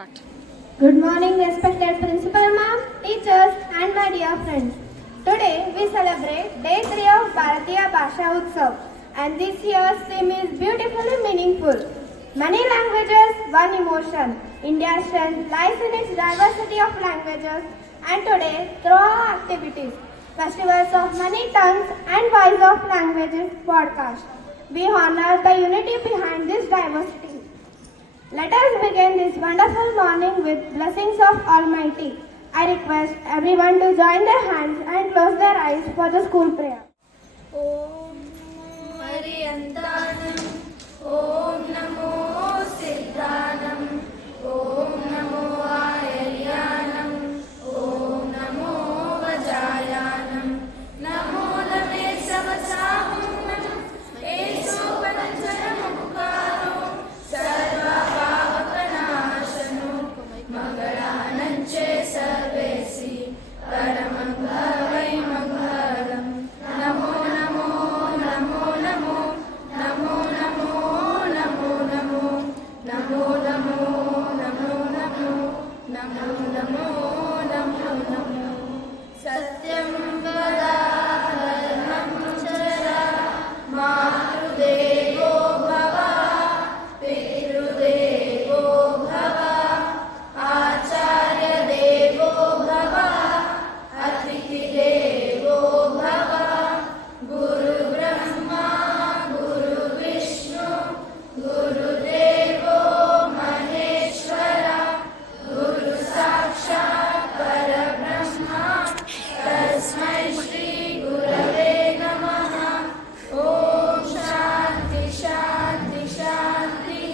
Good morning, respected Principal Ma'am, teachers, and my dear friends. Today we celebrate Day 3 of Bharatiya Bhasha Utsav, and this year's theme is beautifully meaningful. Many languages, one emotion. India's strength lies in its diversity of languages, and today, through our activities, festivals of many tongues, and voice of languages podcast, we honor the unity behind this diversity. Let us begin this wonderful morning with blessings of Almighty. I request everyone to join their hands and close their eyes for the school prayer. Om Mariantanam, Om Namo Siddhanam, Om Namo Ayaryanam, Om Namo Vajayanam, Namo Lame Savasahunam, Eso Pancharamukaro, Sarva Pavakanashanu, Mangalananche Sarvesi, Paramangavai Mangalam, Namo Namo, Namo Namo, Namo Namo, Namo Namo, Namo Namo, Namo Namo, Namo Namo, Namo Namo, Satyam Vada Dharmam Chara, Matrudevo Bhava, Pitrudevo Bhava, Acharya Devo Bhava, Atithi Devo Bhava, Guru Brahma, Guru Vishnu, Guru Devo Maheshwara, Guru Sakshat Parabrahma, Tasmai Shri Gurave Namaha, Om Shanti Shanti Shanti.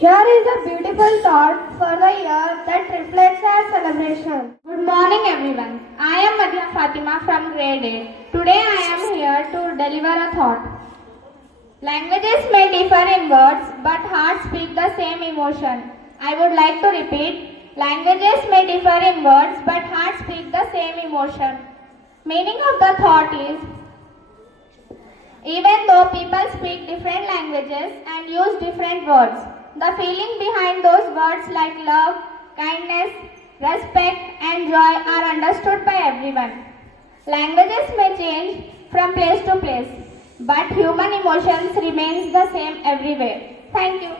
Here is a beautiful thought for the year that reflects our celebration. Good morning, everyone. I am Madhya Fatima from grade 8. Today I am here to deliver a thought. Languages may differ in words, but hearts speak the same emotion. I would like to repeat. Languages may differ in words, but hearts speak the same emotion. Meaning of the thought is, even though people speak different languages and use different words, the feeling behind those words like love, kindness, respect and joy are understood by everyone. Languages may change from place to place, but human emotions remains the same everywhere. Thank you.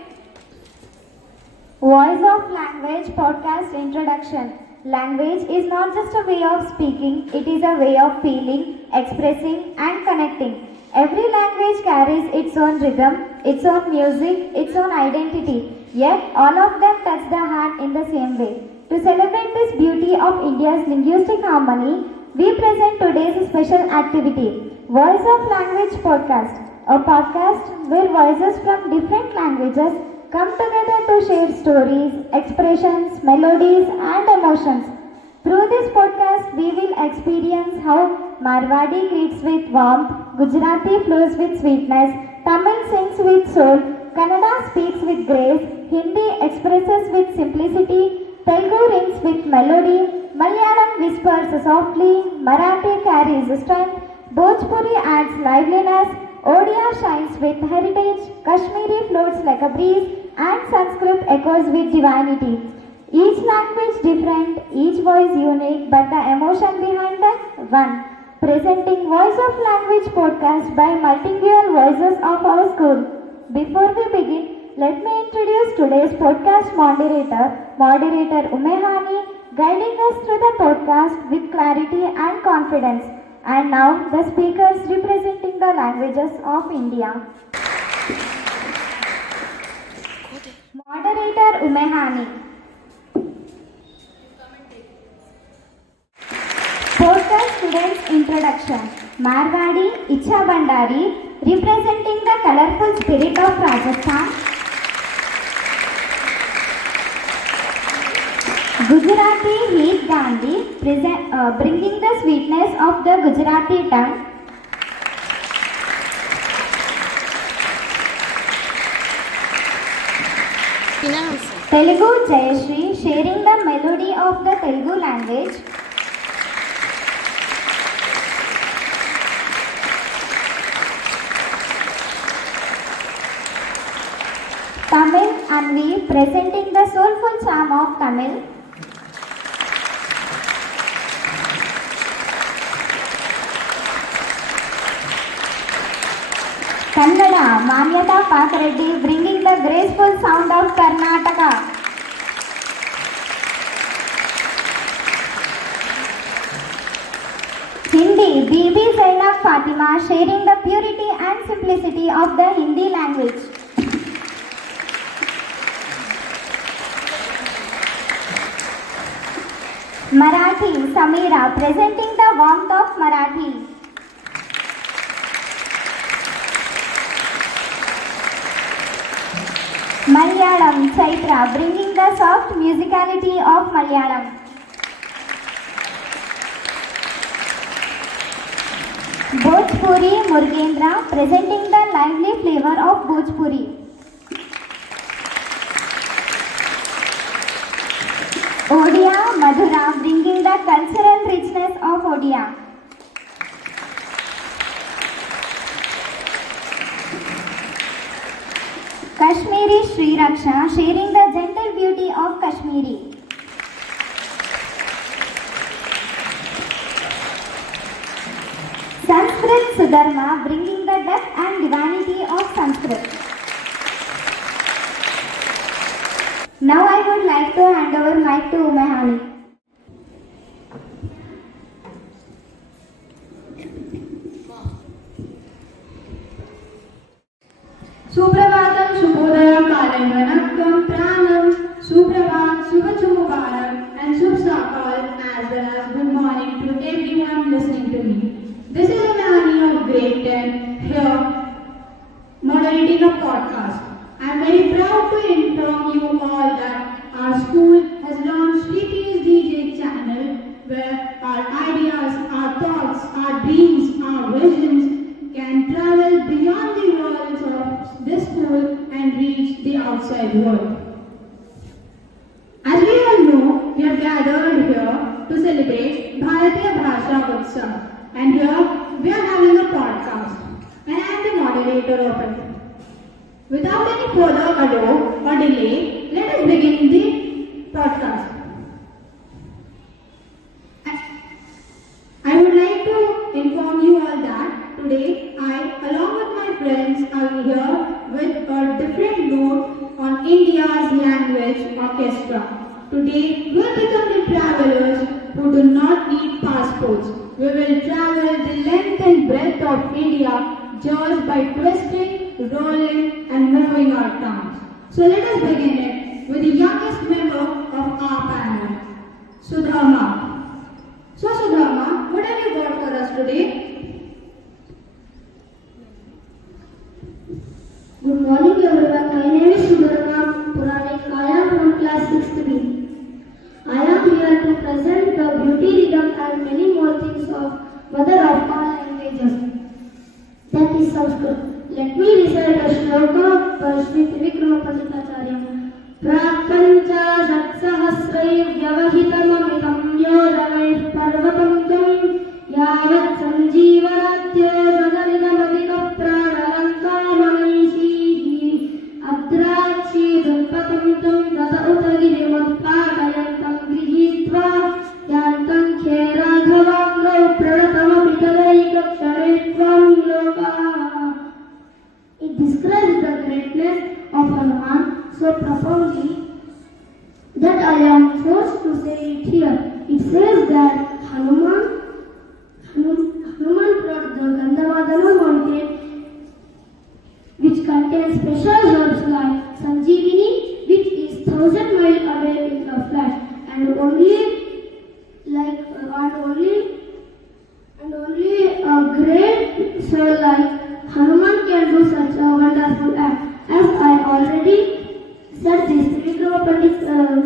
Voice of Language Podcast Introduction. Language is not just a way of speaking, it is a way of feeling, expressing and connecting. Every language carries its own rhythm, its own music, its own identity, yet all of them touch the heart in the same way. To celebrate this beauty of India's linguistic harmony, we present today's special activity, Voice of Language Podcast, a podcast where voices from different languages come together to share stories, expressions, melodies and emotions. Through this podcast, we will experience how Marwadi greets with warmth, Gujarati flows with sweetness, Tamil sings with soul, Kannada speaks with grace, Hindi expresses with simplicity, Telugu rings with melody, Malayalam whispers softly, Marathi carries strength, Bhojpuri adds liveliness, Odia shines with heritage, Kashmiri floats like a breeze, and Sanskrit echoes with divinity. Each language different, each voice unique, but the emotion behind them one. Presenting Voice of Language podcast by multilingual voices of our school. Before we begin, let me introduce today's podcast moderator Umehani, guiding us through the podcast with clarity and confidence. And now the speakers representing the languages of India. Moderator Umehani. Podcast students introduction. Marwadi Icha Bandari, representing the colorful spirit of Rajasthan. Gujarati Heat Gandhi, bringing the sweetness of the Gujarati tongue. Telugu Jayashree, sharing the melody of the Telugu language. Tamil Manvi presenting the soulful charm of Tamil. Kannada Manyata Pakareddy bringing the graceful sound of Karnataka. Hindi Bibi Zainab Fatima sharing the purity and simplicity of the Hindi language. Marathi Samira presenting the warmth of Marathi. Malayalam Chaitra bringing the soft musicality of Malayalam. Bhojpuri Murgendra presenting the lively flavor of Bhojpuri. Odia Madhura bringing the cultural richness of Odia. Kashmiri Sri Raksha sharing the gentle beauty of Kashmiri. Sanskrit Sudharma bringing the depth and divinity of Sanskrit. Now I would like to hand over mic to Umehani. Suprabhatam Shubhodaya Kalam Vanakkam Pranam Suprabhat Shubhachum Mubarak and Shubh Sakal as well as good morning to everyone listening to me. This is Umehani of grade 10 here moderating a podcast. I am very proud to inform you all that our school has launched Shriti's DJ channel where our ideas, our thoughts, our dreams, our visions can travel beyond the walls of this school and reach the outside world. As we all know, we have gathered here to celebrate Bharatiya Bhasha Utsav, and here we are having a podcast and I am the moderator of it. Without any further ado or delay, let us begin the podcast. I would like to inform you all that today I, along with my friends, are here with a different note on India's language orchestra. Today we will become the travelers who do not need passports. We will travel the length and breadth of India just by twisting, rolling and moving our tongues. So let us begin it with the youngest member of our panel, Sudharma. So Sudharma, what have you got for us today? Good morning everyone. My name is Sudharma Puranik. I am from class 6th B. I am here to present the beauty, rhythm and many more things of mother of all languages. That is Sanskrit. Let me recite a shloka by Sri Trivikrama Panditacharya. Prapancha Shatsahasrai Vyavahitamamitam Yoravaish Parvapantam Yavat Sanjeevaratyo Sadarigamadika Pranalankamanaishi Adrakshi Dulpatantam Data Utagirimuৎpādayantam Grijitva Yantam Kheraghavangau Pranatamapitaraikamsharetvam Loka. It describes the greatness of Hanuman so profoundly that I am forced to say it here. It says that Hanuman brought the Gandhavadana mountain, which contains special herbs like Sanjeevini, which is 1,000 miles away in a flash, and only a great soul like Hanuman can do such a wonderful act. As I already said, this Trivikrama Pandit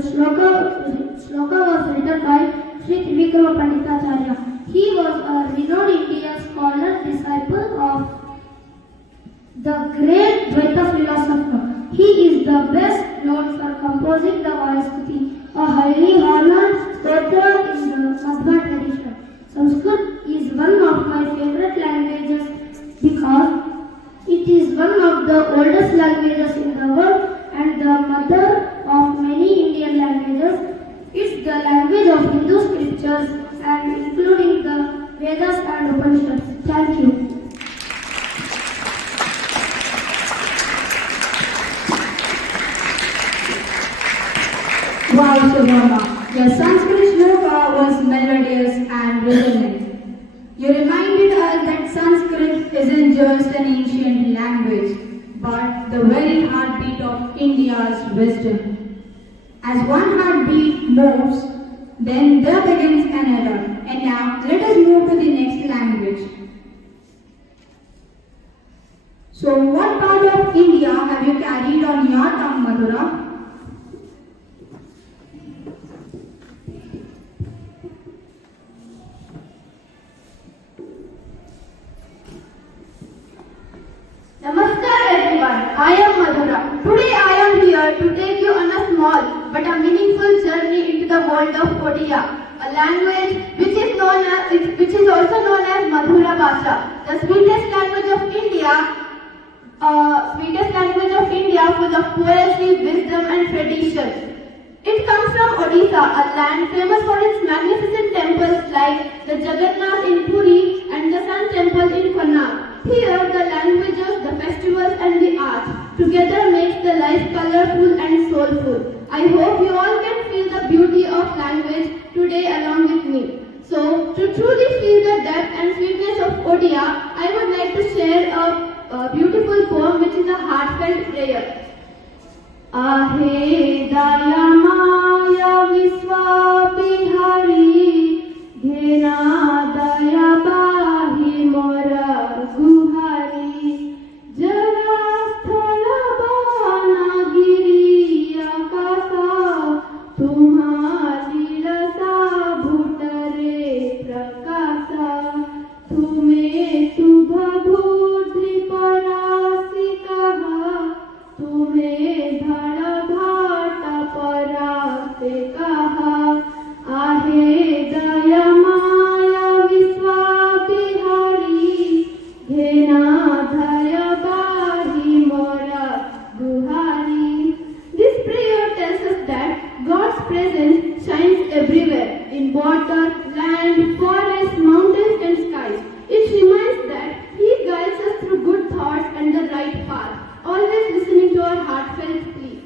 shloka was written by Sri Trivikrama Panditacharya. He was a renowned Indian scholar, disciple of the great Dvaita philosopher. He is the best known for composing the Vastuti, a highly honored stotra in the Madhva tradition. Sanskrit is one of my favorite languages because it is one of the oldest languages in the world and the mother Wow, Shubhama, your Sanskrit shloka was melodious and resonant. You reminded us that Sanskrit isn't just an ancient language, but the very heartbeat of India's wisdom. As one heartbeat moves, then there begins another. And now, let us move to the next language. So, what part of India have you carried on your tongue, Madhura? Namaskar everyone, I am Madhura. Today I am here to take you on a small but a meaningful journey into the world of Odia, a language which is also known as Madhura Bhasha, the sweetest language of India, full of poetry, wisdom and tradition. It comes from Odisha, a land famous for its magnificent temples like the Jagannath in Puri and the Sun Temple in Konark. Here, the languages, the festivals and the art together makes the life colorful and soulful. I hope you all can feel the beauty of language today along with me. So, to truly feel the depth and sweetness of Odia, I would like to share a beautiful poem which is a heartfelt prayer. Ahe Daya Maya Viswa Bihari Ghena Daya Bahi Mora Guhari Jara Sthala Bana Giri Akasa Tumhari Rasa Bhutare Prakasa Tume Tubha Bhudhi Parasi Kaha Tume Dhara Ghata Parate Kaha Ahe Daya Maya Viswa Bihari Ghena Dhaya Bahi Mora Guhari. This prayer tells us that God's presence shines everywhere, in water, land, forests, mountains and skies. It reminds that He guides us through good thoughts and the right path, always listening to our heartfelt plea.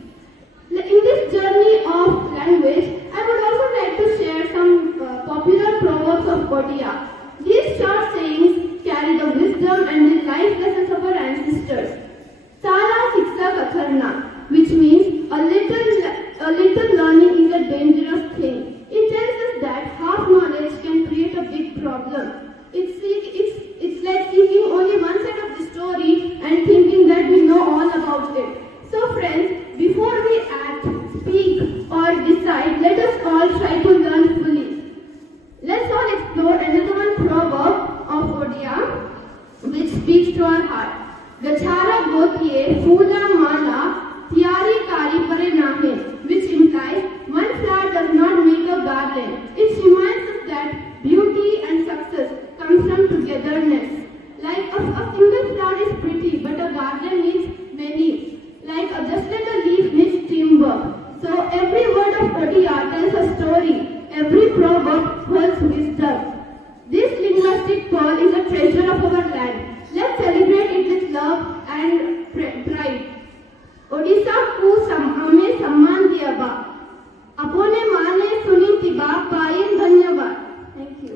In this journey of language, I would also like to share some popular proverbs of Odia. These short sayings carry the wisdom and the life lessons of our ancestors. Sara Shiksha Katharna, which means a little learning is a dangerous thing. It tells us that half knowledge can create a big problem. It's like seeking only one side of the story and thinking that we know all about it. So friends, before we act, speak or decide, let us all try to learn fully. Let's all explore another one proverb of Odia which speaks to our heart. Gachara Gotiye Fula Mala Tiyari Kari Pare Nahe, which implies one flower does not make a garland. It reminds us that beauty and success come from togetherness. Like a single flower is pretty, but a garden needs many. Just like a leaf needs teamwork. So every word of Odia tells a story. Every proverb holds wisdom. This linguistic pearl is a treasure of our land. Let's celebrate it with love and pride. Odisha ku hame samman diya ba. Apone mane suni tiba payin dhanyavad. Thank you.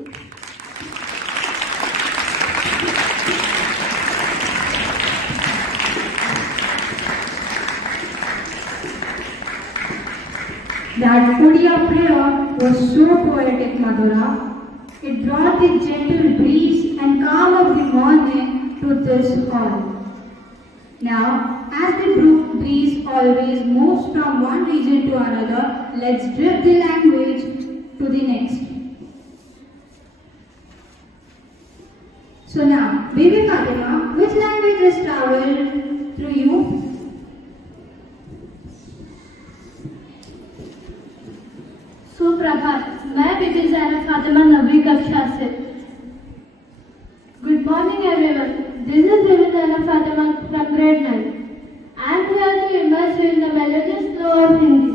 That Odia prayer was so poetic, Madhura. It brought the gentle breeze and calm of the morning to this hall. Now, as the breeze always moves from one region to another, let's drift the language to the next. So now, baby Fatima, which language has traveled through you? सुप्रभात, मैं baby Zainab Fatima 9वीं कक्षा से. Good morning everyone. This is Baby Zainab Fatima from grade 9. I am here to immerse you in the melodious flow of Hindi.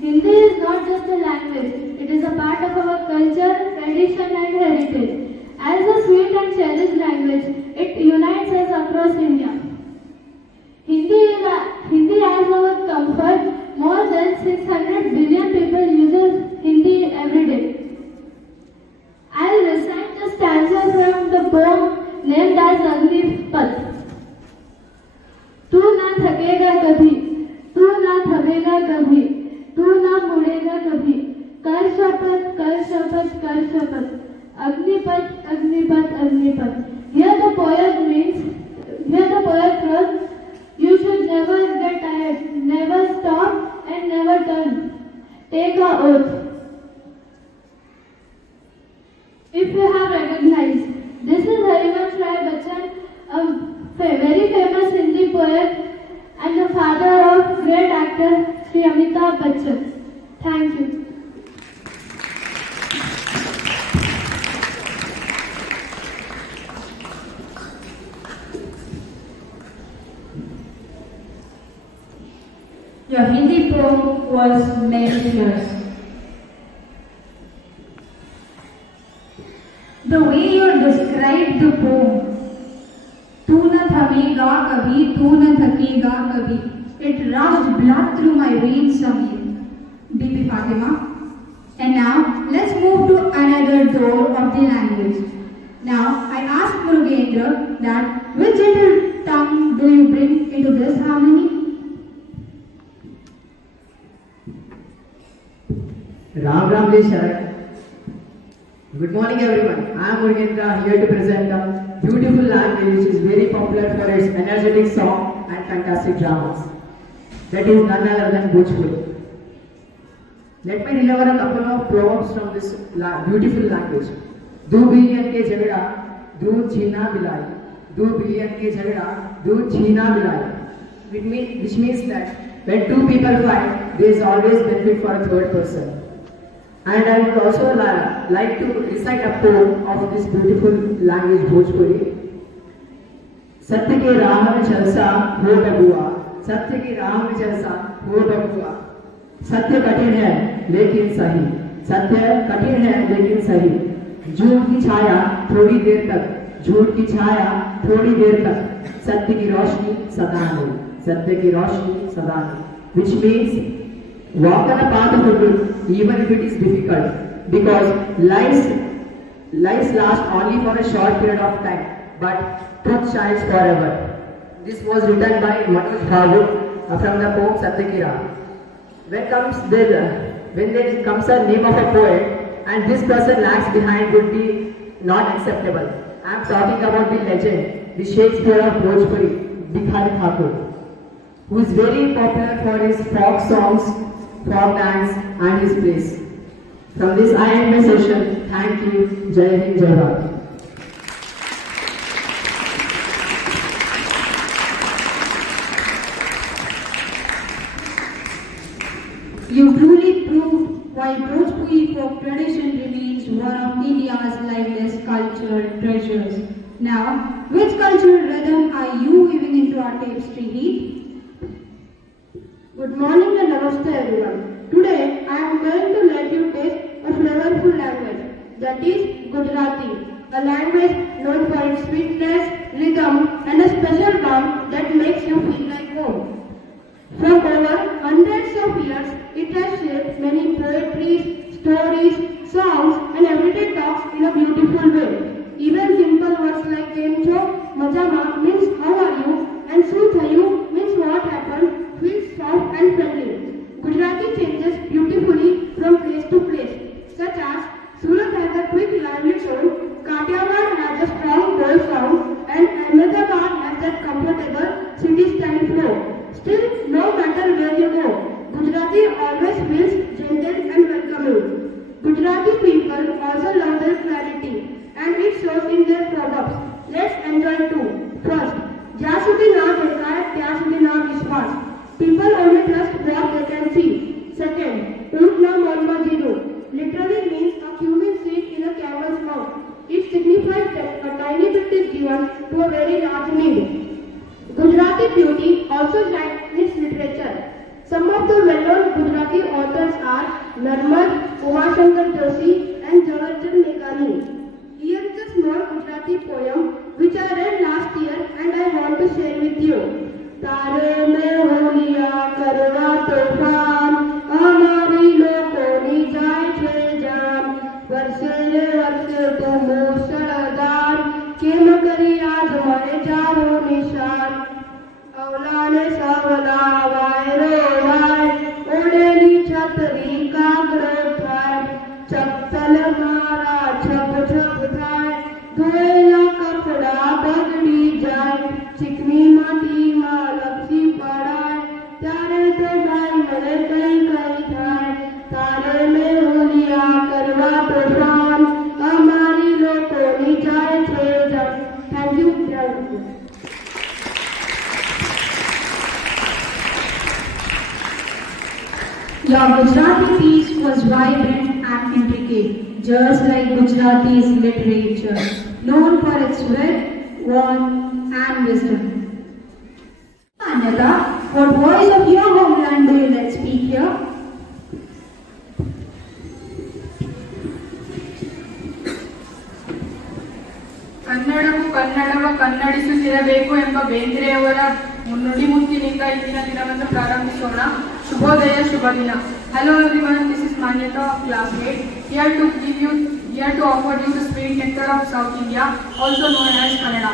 Hindi is not just a language, it is a part of our culture, tradition and heritage. As a sweet and cherished language, it unites us across India. Hindi has our comfort. More than 600 billion people शपथ कर शपथ कर शपथ. Agnipat, Agnipat, Agnipat. Here the poet wrote, you should never get tired, never stop and never turn. Take a oath. If you have recognized, this is Harivansh Rai Bachchan, a very famous Hindi poet and the father of great actor Sri Amitabh Bachchan. Thank you. Your Hindi poem was meritorious. The way you described the poem, "तू न थमेगा कभी, तू न थकेगा कभी," it rushed blood through my veins, Samir. DP Fatima. And now let's move to another door of the language. Now I ask Murugendra that which gentle tongue do you bring into this harmony? Ram Ram Ji Sharan. Good morning everyone. I am Murugendra here to present a beautiful language which is very popular for its energetic song and fantastic dramas. That is none other than Bhojpuri. Let me deliver a couple of proverbs from this beautiful language. 2 billion के झगड़ा दूध छीना बिलाई. 2 billion के झगड़ा दूध छीना बिलाई. Which means that when two people fight, there is always benefit for a third person. And I would also like to recite a poem of this beautiful language Bhojpuri. सत्य के राह में चलसा हो बबुआ, सत्य की राह में चलसा हो बबुआ. सत्य कठिन है लेकिन सही, सत्य कठिन है लेकिन सही. झूठ की छाया थोड़ी देर तक, झूठ की छाया थोड़ी देर तक, सत्य की रोशनी सदा नहीं, सत्य की रोशनी सदा नहीं. Which means walk on the path of truth even if it is difficult, because lies last only for a short period of time, but truth shines forever. This was written by Manoj Bhavuk from the poem Satyakira. When there comes a name of a poet and this person lags behind would be not acceptable. I am talking about the legend, the Shakespeare of Bhojpuri, Bhikhari Thakur, who is very popular for his folk songs, folk dance and his plays. From this I end my session. Thank you. Jai Hind, Jai Bharat. You truly proved why Bhojpuri folk tradition remains one of India's liveliest cultural treasures. Now, which cultural rhythm are you weaving into our tapestry heat? Good morning and namaste everyone. Today I am going to let you taste a flavorful language, that is Gujarati, a language known for its sweetness, rhythm and a special warmth that makes you feel like home. From over hundreds of years, it has shaped many poetries, stories, songs and everyday talks in a beautiful way. Even simple words like Kemcho, Majama means how are you and Suthayu means what happened feels soft and friendly. Gujarati changes beautifully from place to place, such as Surat has a quick lively tone, Kathiawad has a strong bold sound and Ahmedabad has that comfortable city style flow. Still, no matter where you go, Gujarati always feels gentle and welcoming. Gujarati people also love their clarity and it shows in their proverbs. Let's enjoy too. First, જ્યાં સુધી ના દેખાય ત્યાં સુધી ના વિશ્વાસ. People only trust what they can see. Second, ઊંટના મોંમાં જીરું literally means a human seed in a camel's mouth. It signifies that a tiny bit is given to a very large need. Gujarati beauty also shines in its literature. Some of the well-known Gujarati authors are Narmad, Umashankar Joshi and Jawahar Meghani. Here is a small Gujarati poem which I read last year and I want to share with you. तारे में होलिया करवा तूफान हमारी लोकोनी जाए छे जान वर्षे वर्षे तू मूसळधार केम करी आज मरे जाओ निशान अवलाने सवला वायरो वाय ओडेली छतरी कागड़ो थाय The Gujarati piece was vibrant and intricate, just like Gujarati's literature, known for its wit, warmth, and wisdom. Anyata, what voice of your homeland do you let speak here? ಕನ್ನಡವು ಕನ್ನಡವ ಕನ್ನಡಿಸುತ್ತಿರಬೇಕು ಎಂಬ ಬೇಂದ್ರೆಯವರ ನುಡಿಮುತ್ತಿನಿಂದ ಇಂದಿನ ದಿನವನ್ನು ಪ್ರಾರಂಭಿಸೋಣ. ಶುಭೋದಯ, ಶುಭ ದಿನ. Hello everyone, this is Manyata of class 8, here to offer you the sweet nectar of South India, also known as Kannada.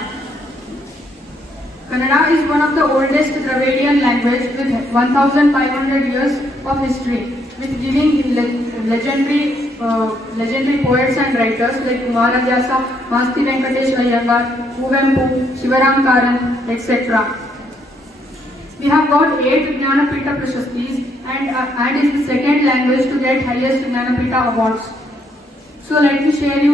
Kannada is one of the oldest Dravidian language with 1500 years of history, with giving legendary poets and writers like Kumarajasa, Masti Venkatesh Iyengar, Kuvempu, Shivaram Karan, etc. We have got 8 Jnanapita Prashastis and is the second language to get highest Jnanapita awards. So let me share you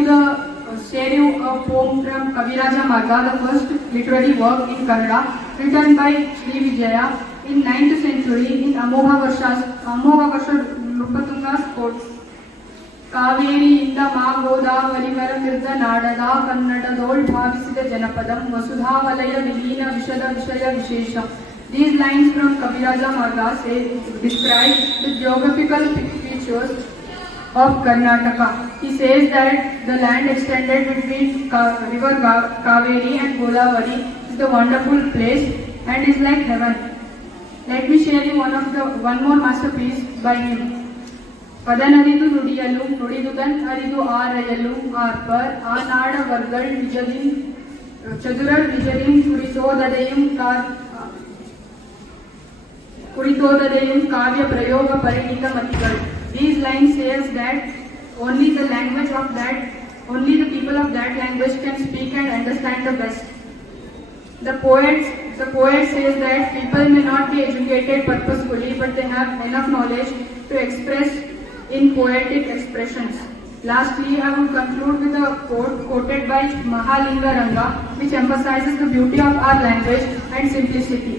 a poem from Kaviraja Marga, the first literary work in Kannada, written by Sri Vijaya in 9th century in Amogha Varsha Nrupatunga's court. ಕಾವೇರಿಯಿಂದ ಮಾ ಗೋದಾವರಿವರ ಮಿರ್ದ ನಾಡದ ಕನ್ನಡದೋಳ್ ಭಾವಿಸಿದ ಜನಪದಂ ವಸುಧಾವಲಯ ವಿಲೀನ ವಿಷದ ವಿಷಯ ವಿಶೇಷ. These lines from Kaviraja Marga describe the geographical features of Karnataka. He says that the land extended between river Kaveri and Godavari is a wonderful place and is like heaven. Let me share you one more masterpiece by him. ಪದನರಿದು ನುಡಿಯಲು ನುಡಿದುದನ್ ಅರಿದು ಆರಯಲು ಆರ್ಪರ್ ಆ ನಾಡ ವರ್ಗಳ್ ನಿಜದಿನ್ ಚದುರರ್ ನಿಜದಿನ್ ಕುರಿತೋದದೆயும் ಕಾವ್ಯ ಪ್ರಯೋಗ ಪರಿಣಿತ ಮತಿಗಳು. These lines says that only the people of that language can speak and understand the best. The poet says that people may not be educated purposefully, but they have enough knowledge to express in poetic expressions. Lastly, I will conclude with a quote quoted by Mahalinga Ranga, which emphasizes the beauty of our language and simplicity.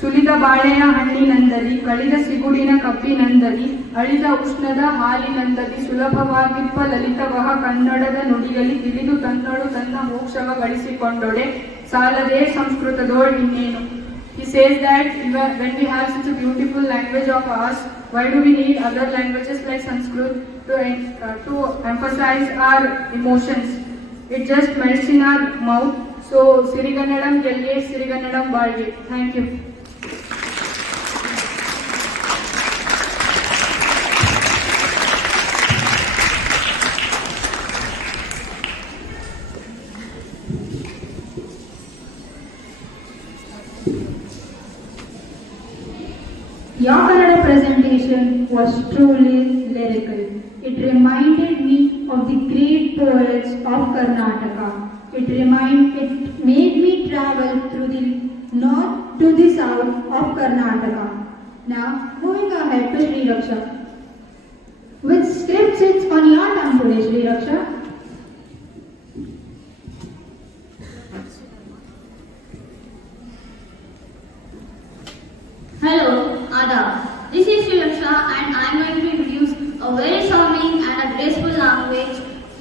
ಸುಲಿದ ಬಾಳೆಯ ಹಣ್ಣಿನಂದಲಿ ಕಳಿದ ಸಿಗುಡಿನ ಕಬ್ಬಿನಂದಲಿ ಅಳಿದ ಉಷ್ಣದ ಹಾಲಿನಂದಲಿ ಸುಲಭವಾಗಿಪ್ಪ ಲಲಿತವಹ ಕನ್ನಡದ ನುಡಿಯಲ್ಲಿ ತಿಳಿದು ತನ್ನಳು ತನ್ನ ಮೋಕ್ಷವ ಗಳಿಸಿಕೊಂಡೊಡೆ ಸಾಲದೇ ಸಂಸ್ಕೃತದೋಳ್ ಇನ್ನೇನು. He says that when we have such a beautiful language of ours, why do we need other languages like Sanskrit to emphasize our emotions? It just melts in our mouth. So, Siriganadam Gelye, Siriganadam Balge. Thank you. Your Kannada presentation was truly lyrical. It reminded me of the great poets of Karnataka. It made me travel through the north to the south of Karnataka. Now, moving ahead to Sri Raksha. Which script sits on your tongue today, Sri Raksha? Hello, Adab. This is Sri Bhasha and I am going to introduce a very charming and a graceful language,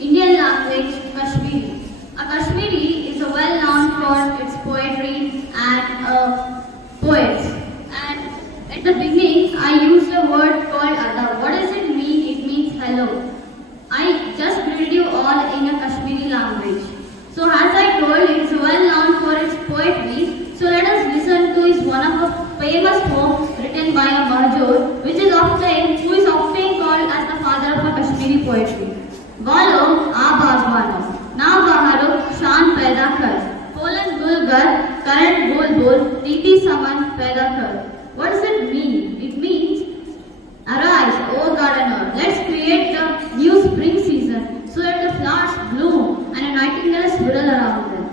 Indian language, Kashmiri. A Kashmiri is well known for its poetry and poets. And at the beginning, I used a word called Adab. What does it mean? It means hello. I just greeted you all in a Kashmiri language. So as I told, it's well known for its poetry. So let us listen to one of the famous poems written by a Mahjur, who is often called as the father of Kashmiri poetry. Galo a bagwano, na baharo shan paida kar, Polan gulgar, current bulbul, titi saman paida kar. What does it mean? It means, arise, O gardener, let's create the new spring season so that the flowers bloom and a nightingale swirl around them.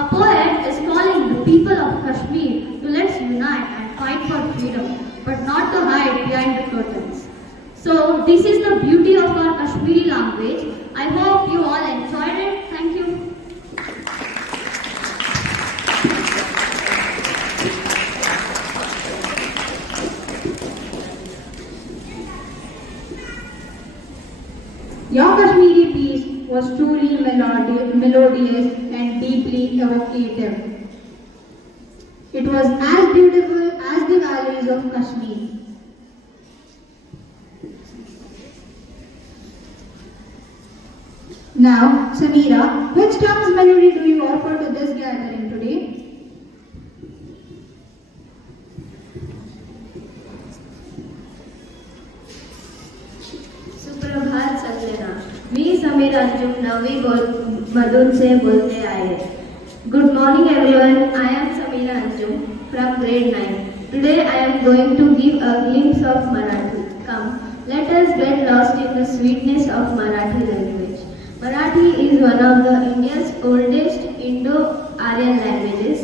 A poet is calling the people of Kashmir to let's unite and fight for freedom, but not to hide behind the curtains. So this is the beauty of our Kashmiri language. I hope you all enjoyed it. Thank you. Your Kashmiri piece was truly melodious and deeply evocative. It was as beautiful as the valleys of Kashmir. Now, Samira, which dance melody do you offer to this gathering today? सुप्रभात सज्जना, मी समीर अंजुम नवी मधुन से बोलते आए. Good morning everyone, I am Samira Anjum from grade 9. Today I am going to give a glimpse of Marathi. Come, let us get lost in the sweetness of Marathi language. Marathi is one of the India's oldest Indo-Aryan languages,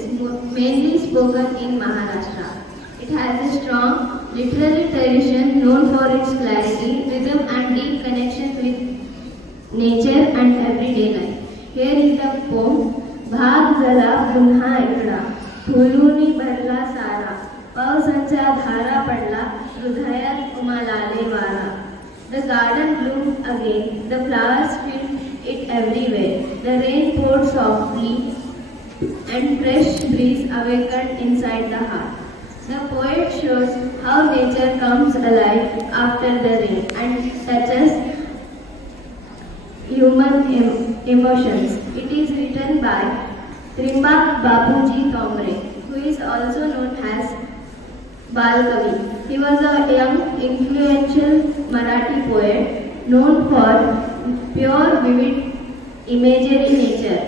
mainly spoken in Maharashtra. It has a strong literary tradition known for its clarity, rhythm and deep connection with nature and everyday life. Here is the poem. भाग जला पुन्हा एकदा, फुलूनी भरला सारा, पावसांच्या धारा पडला, हृदयात उमालाले वारा. The garden bloomed again, the flowers filled it everywhere. The rain poured softly and fresh breeze awakened inside the heart. The poet shows how nature comes alive after the rain and touches human emotions. It is written by Trimbak Babuji Tomre, who is also known as Balkavi. He was a young, influential Marathi poet known for pure, vivid imagery, nature,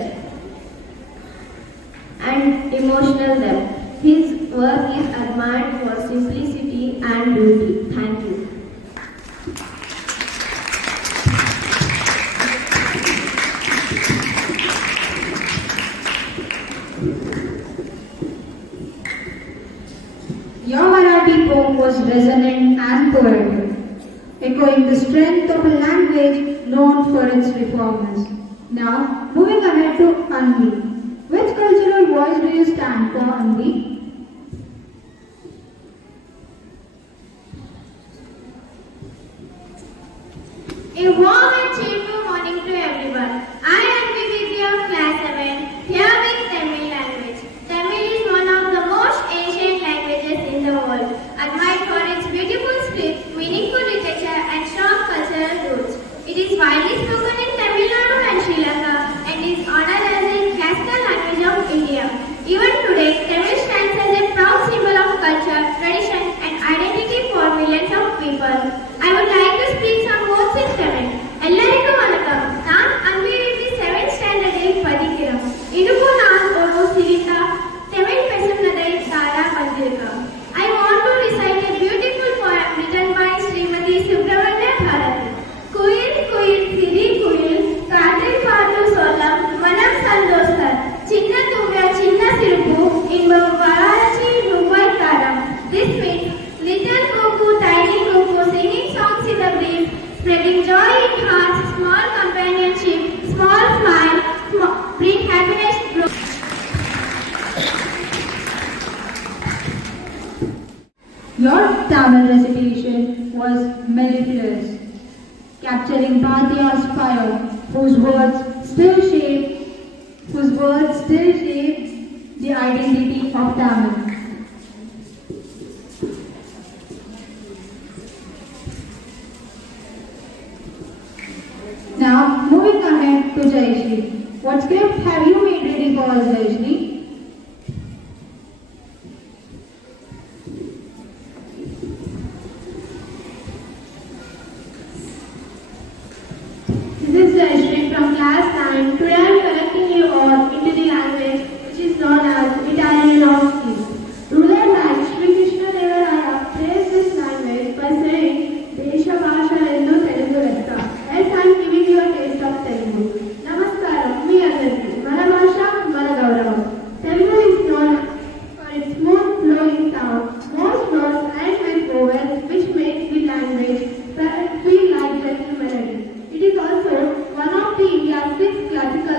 and emotional depth. His work is admired for simplicity and beauty. Thank you. Your Marathi poem was resonant and poetic, echoing the strength of a language known for its reformers. Now, moving ahead to Anvi. Which cultural voice do you stand for, Anvi? A warm and cheerful morning to everyone. I am Vivitya of class 7, here with Tamil language. Tamil is one of the most ancient languages in the world, admired for its beautiful script, meaningful literature and strong cultural roots. It is widely spoken in Tamil Nadu and Sri Lanka and is honored as the classical language of India. Even today, Tamil stands as a proud symbol of culture, tradition and identity for millions of people. I would like to speak some words in Tamil. ಎಲ್ಲರಿಗೂ ವಣಕಂ. ನಾನು ಅನ್ವಿಯಲ್ಲಿ 7th standard ಅಲ್ಲಿ படிக்கிறேன். இதுக்கு நான் ஒரு சிறிய தமிழ் பேசுனதை சாரா வந்திருக்கேன். I want to recite a beautiful poem written by Srimati Subramanya Bharati. குயில் குயில் சிறி குயில் காற்றில் பாட்டு சொல்லம் மனம் சந்தோஷம் சின்ன துங்க சின்ன சிறுப்பு இன்பம் வளர்ச்சி ரூபாய் காரம். This means little cuckoo, tiny cuckoo singing songs in the breeze, spreading joy in hearts, small companionship, small smile, bring happiness. Your Tamil recitation was mellifluous, capturing Bharatiya's fire, whose words still shape the identity of Tamil. Now, moving ahead to Jayashri. What script have you made ready for us, Jayashri? This is Jayashree from class 9. Today I am connecting you all into the language which is known as Italian of East. Ruler man Sri Krishna Devaraya praised this language by saying, Desha Bhasha Endu Telugu Retta. Else I am giving you a taste of Telugu. Namaskaram, me Anarki. Mana Bhasha, Mana Gauravam. Telugu is known for its smooth flowing sound, most notes and with vowels which makes the language feel like gentle melody. It is also one of the India's 6 classical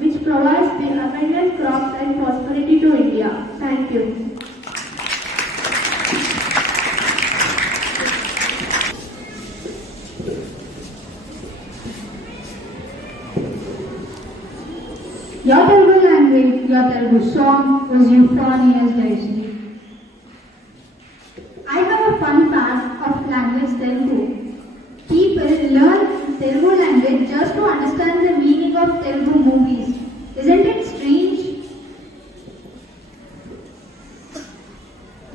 which provides the abundant crops and prosperity to India. Thank you. Your Telugu language, your Telugu song was euphonious, Jayashree. I have a fun fact of language Telugu. People learn Telugu language just to understand the meaning of Telugu movies. Isn't it strange?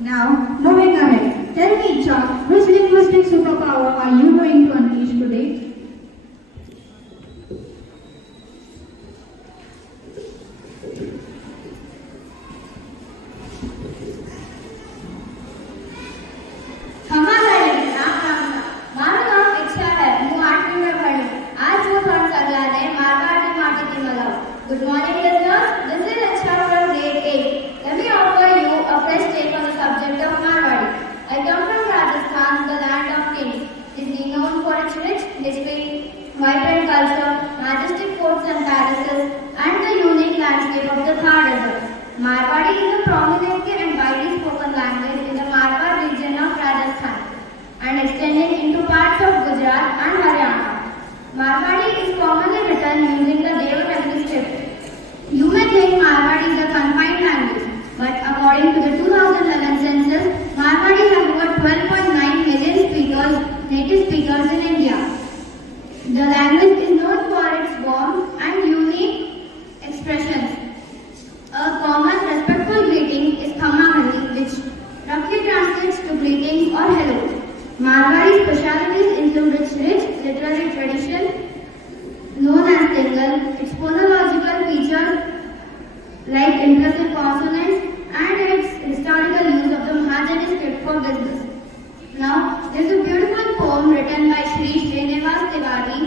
Now, moving ahead. Tell me, Chuck, which linguistic superpower are you going to unleash today? Good morning, listeners. This is Utsav from grade 8. Let me offer you a fresh take on the subject of Marwadi. I come from Rajasthan, the land of kings. It is known for its rich history, vibrant culture, majestic forts and palaces, and the unique landscape of the Thar Desert. Marwadi is a prominently and widely spoken language in the Marwar region of Rajasthan and extending into parts of Gujarat and Haryana. Marwadi is commonly written using the Devanagari script. You may think Marwadi is a confined language, but according to the 2011 census, Marwadi has over 12.9 million speakers, native speakers in India. The language is known for its warm and unique expressions. A common respectful greeting is Khamahani, which roughly translates to greetings or hello. Marwadi specialities include its rich literary tradition known as Tengal, its phonological features like impressive consonants, and its historical use of the Mahajani script for business. Now, there is a beautiful poem written by Sri Srinivas Tiwari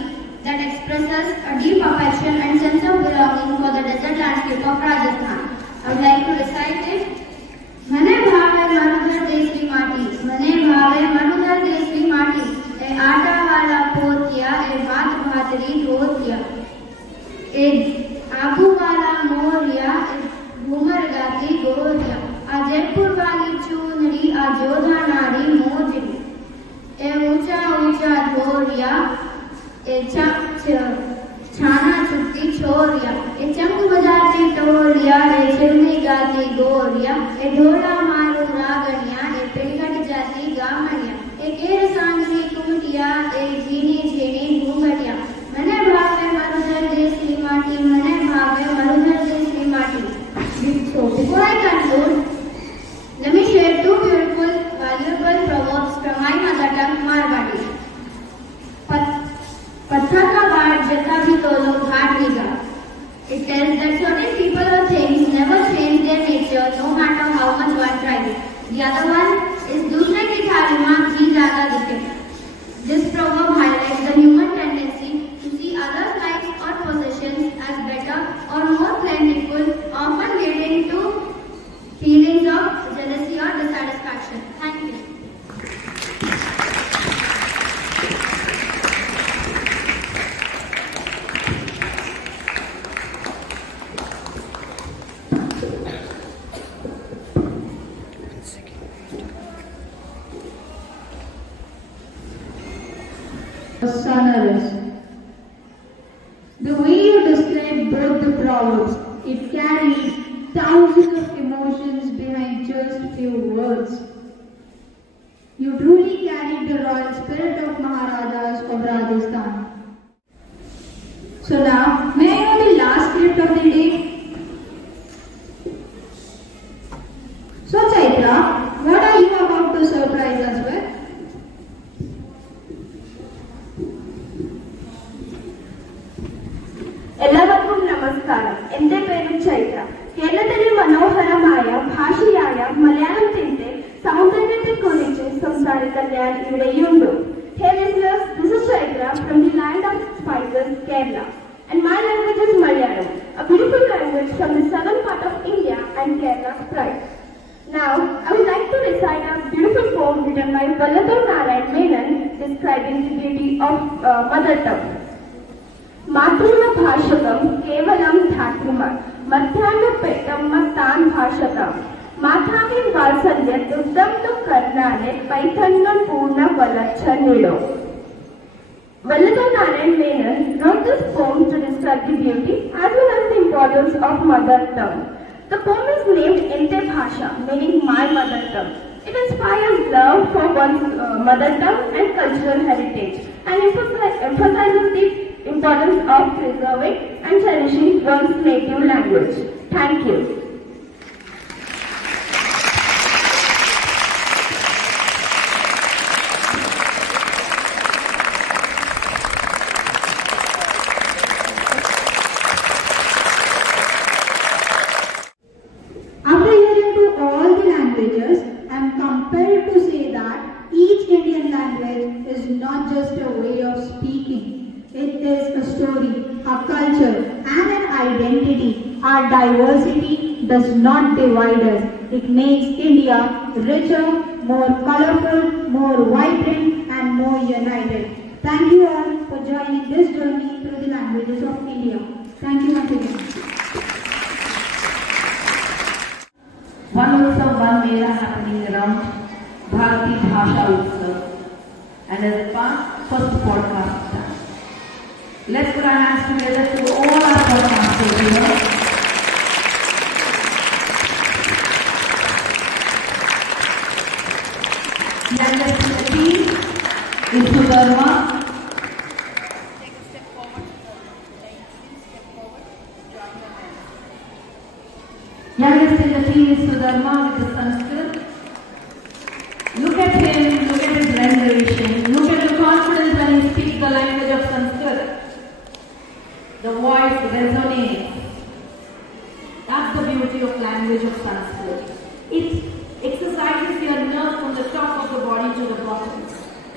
that expresses a deep affection and sense of belonging for the desert landscape of Rajasthan. I would like to recite it. Mane bhave manudhar desri mati, mane bhave manudhar desri mati, e aata wala potiya, e baat bhatri dhotiya, e abu wala moriya, e bhumar gati goriya, a jaipur wali chunri, a jodha nari mojri, e ucha ucha dhoriya, e छाना छुट्टी छोरिया ए चंग बजाती टोरिया ए चिड़नी गाती गोरिया ए ढोला मारू रागनिया ए पेलघट जाती गामनिया ए केर सांगरी कुमटिया ए झीनी झीनी घूंघटिया मने भावे मरुधर देसी माटी मने भावे मरुधर देसी माटी. So before I conclude, let me share two beautiful valuable proverbs from my mother tongue Marwadi. पत्थर का बाट जता भी तोलो घाट लेगा. It tells that certain people or things never change their nature no matter how much one tries. The other one is दूसरे की थाली में घी ज्यादा दिखे. This proverb highlights the human tendency to see others' lives or possessions as better or more plentiful, often leading to feelings of jealousy or dissatisfaction. Thank you. Sonorous. The way you describe both the proverbs, it carries thousands of emotions behind just few words. You truly carried the royal spirit of Maharajas of Rajasthan. So now, may I know the last script of the day? So Chaitra, what are you about to surprise us with? എല്ലാവർക്കും നമസ്കാരം. എൻ്റെ പേര് ചൈത്ര. കേരളത്തിലെ മനോഹരമായ ഭാഷയായ മലയാളത്തിന്റെ സൗന്ദര്യത്തെക്കുറിച്ച് സംസാരിക്കാൻ ഞാൻ ഇവിടെയുണ്ട്. Hey listeners, this is Chaitra from the land of spices, Kerala, and my language is Malayalam, a beautiful language from the southern part of India and Kerala's pride. Now, I would like to recite a beautiful poem written by Vallathur Narayan Menon describing the beauty of mother tongue. మాతృభాషకం కేవలం ధాటి वासिमा मध्यान्ह पेटम्म तान भाषता माथावीर वात्सल्य दुर्दम तो करणारे पैठण्य पूर्ण वलच्छ Nido. Narayan Menon wrote this poem to describe the beauty as well as the importance of mother tongue. The poem is named Ente Bhasha, meaning my mother tongue. It inspires love for one's mother tongue and cultural heritage and emphasizes the importance of preserving and cherishing one's native language. Thank you. After hearing to all the languages, I am compelled to say that each Indian language is not just a way of speaking. It is a story, a culture, and an identity. Our diversity does not divide us. It makes India richer, more colorful, more vibrant, and more united. Thank you all for joining this journey through the languages of India. Thank you once again. One Utsav, one Mela happening around Bharatiya Bhasha Utsav. And as a part, first podcast done. Let's put our hands together to all our podcasters here. Youngest in the team is Sudharma. Youngest in the team is Sudharma with the Sanskrit. Look at him, look at his rendition, look at the confidence when he speaks the language of Sanskrit. The voice resonates. That's the beauty of language of Sanskrit. It exercises your nerve from the top of the body to the bottom.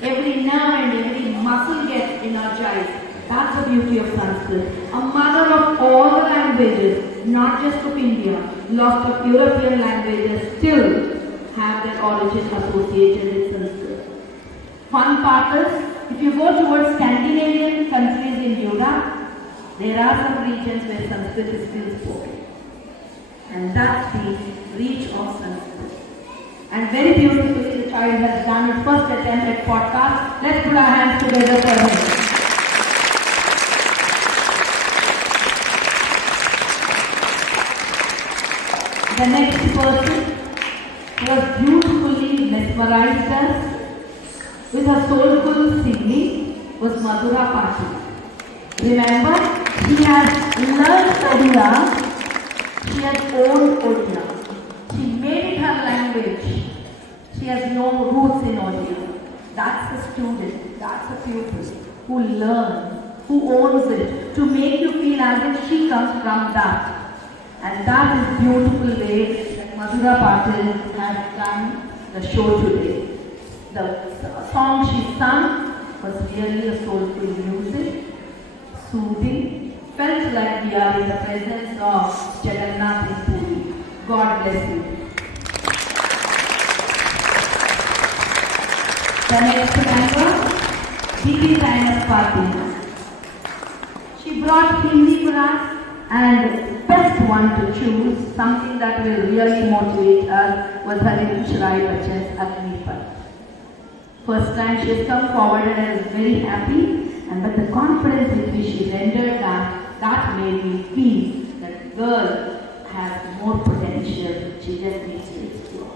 Every nerve and every muscle gets energized. That's the beauty of Sanskrit. A mother of all the languages, not just of India, lots of European languages still have their origin associated with Sanskrit. Fun part is, if you go towards Scandinavian countries in Europe, there are some regions where Sanskrit is still spoken. And that's the reach of Sanskrit. And very beautifully, the child has done his first attempt at podcast. Let's put our hands together for him. The next person who has beautifully mesmerized us with her soulful singing was Madhura Patil. Remember, she has learned Odia, she has owned Odia. She made it her language. She has no roots in Odia. That's a student, that's a pupil who learns, who owns it, to make you feel as if she comes from that. And that is beautiful way that Madhura Patil has done the show today. The song she sung was really a soulful music, soothing, felt like we are in the presence of Jagannath in Puri. God bless you. The next member, Didi Zainab Fatima. She brought Hindi for us, and best one to choose, something that will really motivate us, was Harivansh Rai Bachchan's Agnipat. First time she has come forward and I was very happy, and but the confidence with which she rendered that made me feel that girl has more potential, she just needs to explore.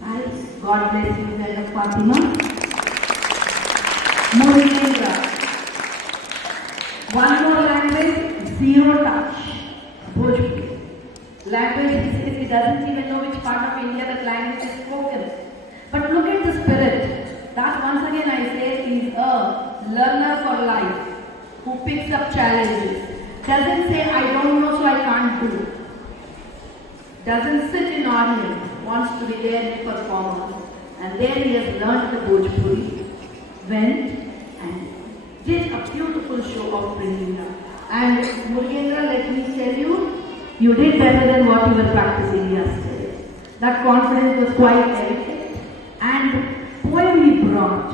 Right? God bless you, Zainab Fatima. Murindra. One more language, zero touch. Bhojpuri. Language, he says he doesn't even know which part of India that language is spoken. But look at the spirit. That once again I say is a learner for life who picks up challenges. Doesn't say I don't know so I can't do. Doesn't sit in audience, wants to be there in performance. And there he has learned the Bhojpuri, went and did a beautiful show of Bringina. And Murugendra, let me tell you, you did better than what you were practicing yesterday. That confidence was quite evident. And poem he brought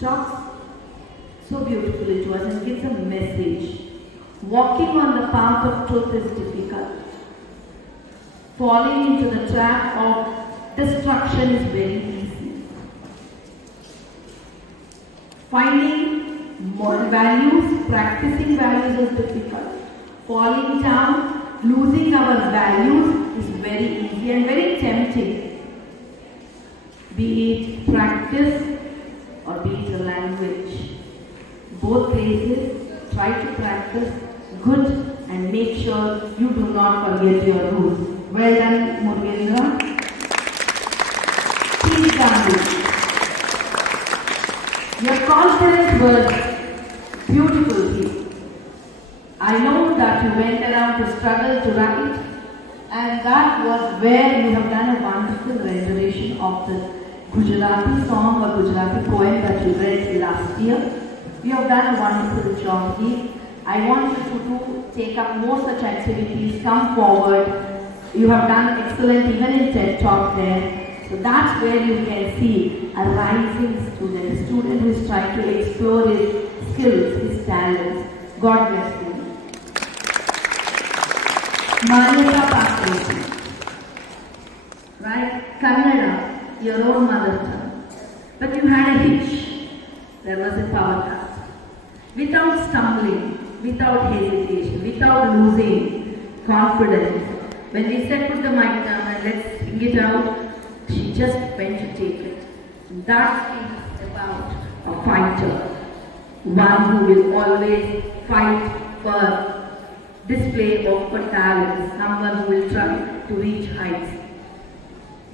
talks so beautifully to us and gives a message Walking on the path of truth is difficult. Falling into the trap of destruction is very easy. Finding more values, practicing values is difficult. Falling down, losing our values is very easy and very tempting. Be it practice or be it a language. Both cases, try to practice good and make sure you do not forget your roots. Well done, Murugendra. Please done. Your confidence was beautiful here. I know that you went around to struggle to write, and that was where you have done a wonderful rendition of the Gujarati song or Gujarati poem that you read last year. You have done a wonderful job here. I want you to take up more such activities, come forward. You have done excellent even in TED Talk there. So that's where you can see a rising student, a student who is trying to explore his skills, his talents. God bless you. Manyata Pastor, right? Kannada, your own mother tongue. But you had a hitch. There was a power cut. Without stumbling, without hesitation, without losing confidence. When we said put the mic down and let's sing it out, she just went to take it. That is about a fighter. One who will always fight for display of her talents. Someone who will try to reach heights.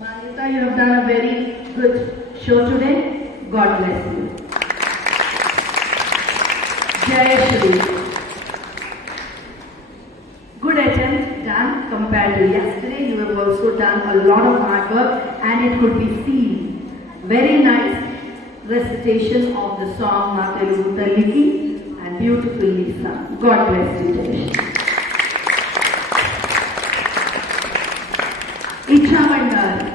Manita, you have done a very good show today. God bless you. Jai Shri. Good attempt done compared to yesterday. You have also done a lot of hard work and it could be seen. Very nice recitation of the song Matalu Taliki and beautifully sung. God bless you, Jai Shri. Icha Mandari.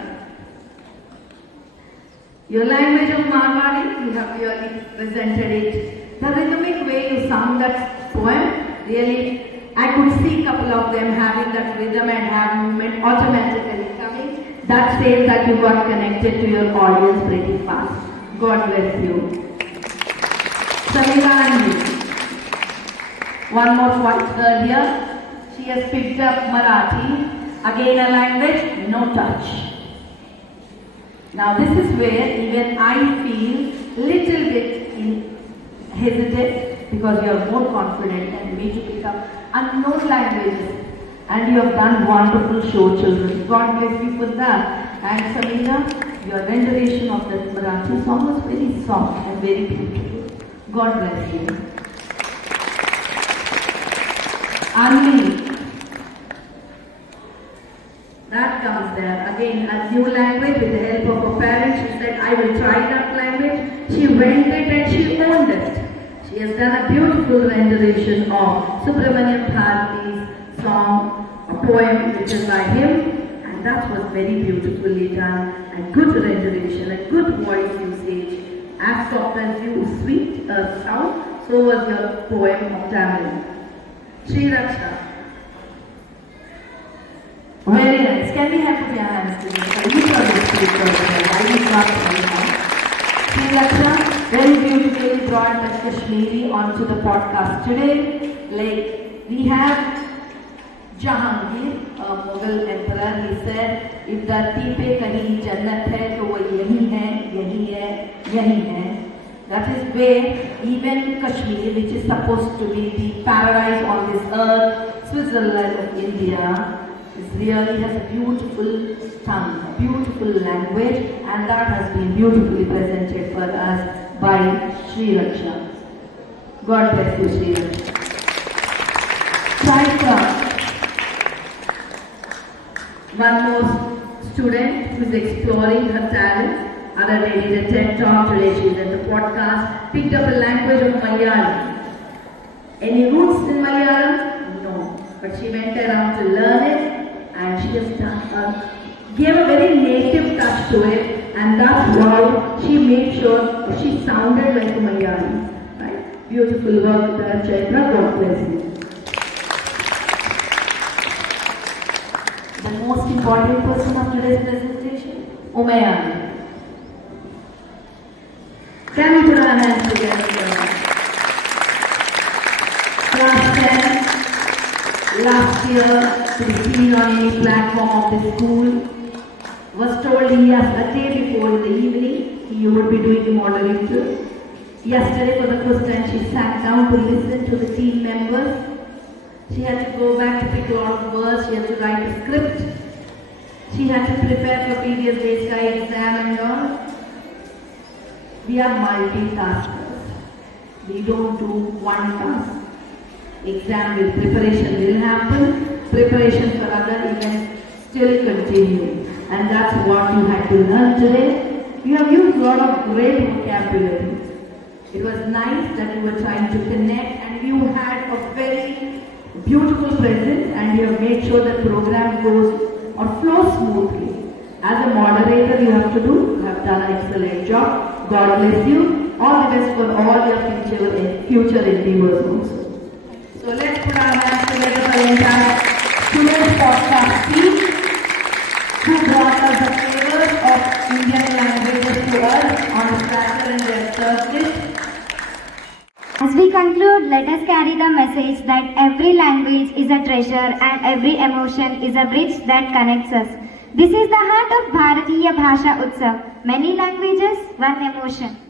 Your language of Marwari, you have really presented it. The rhythmic way you sung that poem, really, I could see a couple of them having that rhythm and have movement automatically coming. That says that you got connected to your audience pretty fast. God bless you. Samira, one more white girl here. She has picked up Marathi. Again a language, no touch. Now this is where even I feel little bit hesitant because you are more confident and me to pick up unknown languages. And you have done wonderful show, children. God bless you for that. And Samira, your rendition of the Marathi song was very soft and very beautiful. God bless you. Anvi. That comes there. Again, a new language with the help of her parents. She said, I will try that language. She went it and she owned it. She has done a beautiful rendition of Subramaniam Bharati's song, a poem which is by him. And that was very beautifully done. And good rendition, a good voice usage. As soft as you, sweet sound, so was your poem of Tamil. Sri Raksha. Very nice. Can we have your hands together? You are the speaker. I will not Sri Raksha very beautifully brought the Kashmiri onto the podcast today. Like we have Jahangir, a Mughal emperor. He said, "If धरती पे कहीं जन्नत है, तो वो यही है, यही है, यही है." That is where even Kashmir, which is supposed to be the paradise on this earth, Switzerland of India, really has a beautiful tongue, a beautiful language, and that has been beautifully presented for us by Sri Raksha. God bless you, Sri Raksha. Chaitra, one more student who is exploring her talents. Other day did a TED Talk, today she is at the podcast, picked up a language of Malayalam. Any roots in Malayalam? No. But she went around to learn it. And she has done, gave a very native touch to it, and that's why she made sure she sounded like a Malayali. Right? Beautiful work there, Chaitra. God bless you. most important person of today's presentation, Umayyan. Can we put our hands together? Class 10, last year, to be seen on any platform of the school, was told he has a day before in the evening, he would be doing the moderator. Yesterday, for the first time, she sat down to listen to the team members. She had to go back to pick a lot of words, she had to write a script. She had to prepare for previous day's guide exam and all. We are multitaskers. We don't do one task. Preparation will happen, preparation for other events still continue. And that's what you had to learn today. You have used a lot of great vocabulary. It was nice that you were trying to connect and you had a very beautiful presence and you have made sure the program goes or flows smoothly. As a moderator you have done an excellent job. God bless you. All the best for all your future endeavors also. So let's put our hands together for the entire student podcast team who brought us the flavors of Indian languages to us on the platter and their Thursday. As we conclude, let us carry the message that every language is a treasure and every emotion is a bridge that connects us. This is the heart of Bharatiya Bhasha Utsav. Many languages, one emotion.